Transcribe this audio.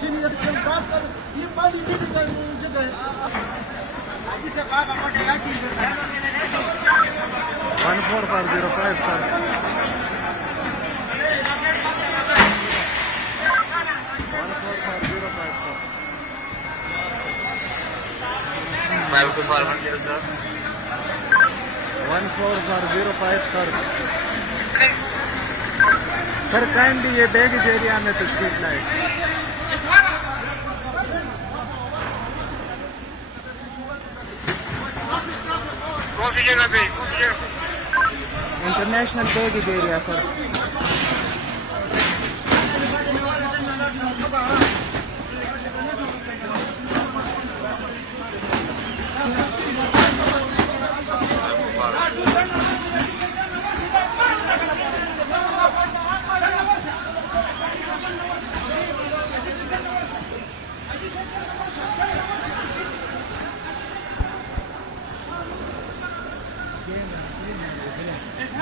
Senior से बात कर, ये बड़ी जगह है। 14505 sir. 14505 sir. 52410 sir. 14405 sir. Sir, kindly ये baggage area में तो street light. कौन सी जगह पे? International baggage area sir. It's